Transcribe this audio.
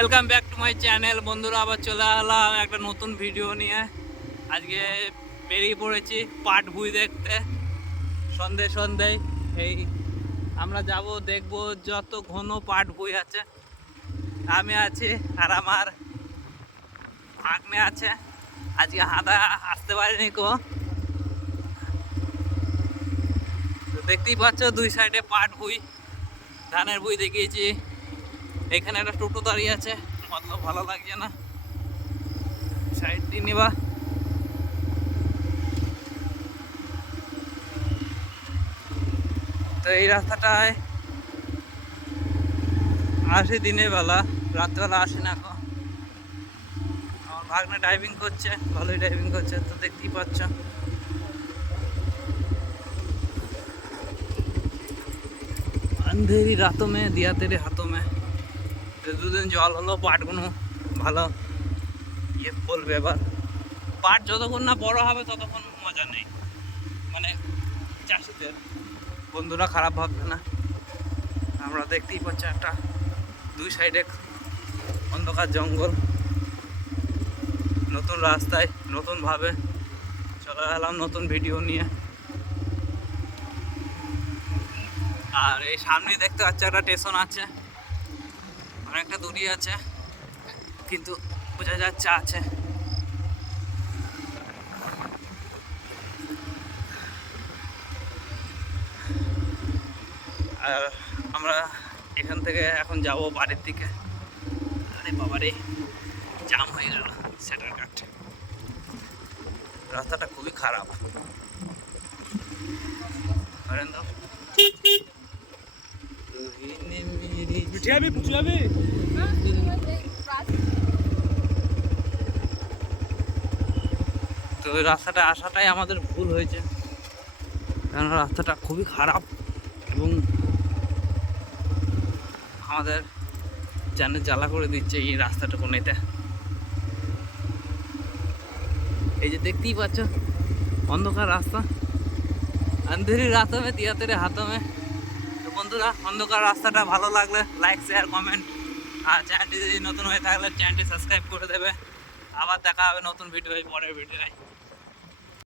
Welcome back to my channel বন্ধুরা, আবার চলে এলাম একটা নতুন ভিডিও নিয়ে। আজকে বেরিয়ে পড়েছি পাট ভুই দেখতে। সন্ধে সন্ধেয় এই আমরা যাব, দেখব যত ঘন পাট ভুই আছে। আমি আছি আর আমার ভাগ্নে আছে। আজকে হাঁদা আসতে পারিনি কো। দেখতেই পাচ্ছ, দুই সাইডে পাট ভুই। ধানের বই দেখিয়েছি। এখানে একটা টোটো দাঁড়িয়ে আছে মতলব ভালো লাগছে না সাইড দিয়ে নিবা তো এই রাস্তাটায় আসে দিনের বেলা রাত্রেবেলা আসে না এখন আমার ভাগ্নে ড্রাইভিং করছে ভালোই ড্রাইভিং করছে তো দেখতেই পাচ্ছ अंधेरी रातों में दिया तेरे हाथों में তো দুদিন জল হলো পাটগুলো ভালো ইয়ে বলবে এবার। পাট যতক্ষণ না বড় হবে, ততক্ষণ মজা নেই। মানে চাষিদের, বন্ধুরা খারাপ ভাববে না। আমরা দেখতেই পাচ্ছি একটা, দুই সাইডে অন্ধকার জঙ্গল। নতুন রাস্তায়, নতুনভাবে চলে গেলাম নতুন ভিডিও নিয়ে। আর এই সামনে দেখতে পাচ্ছি একটা স্টেশন আছে। অনেকটা দূরই আছে, কিন্তু বোঝা যাচ্ছে আছে। আর আমরা এখান থেকে এখন যাব বাড়ির দিকে। আরে বাবারে, জাম হয়ে গেল সেটার কাট রাস্তাটা খুবই খারাপ। ধরেন দাও मिठिया भी पुचला भी তো ওই রাস্তাটা আসাটাই আমাদের ভুল হয়েছে কারণ রাস্তাটা খুবই খারাপ এবং আমাদের জানে জ্বালা করে দিচ্ছে এই রাস্তাটা কোনেতে এই যে দেখতেই পাচ্ছ অন্ধকার রাস্তা আন্ধেরি রাত মে দিয়া তেরে হাতও মে তো বন্ধুরা, অন্ধকার রাস্তাটা ভালো লাগলে লাইক শেয়ার কমেন্ট আর চ্যানেলটি যদি নতুন হয়ে থাকলে চ্যানেলটি সাবস্ক্রাইব করে দেবে। আবার দেখা হবে নতুন ভিডিও পরের ভিডিওয়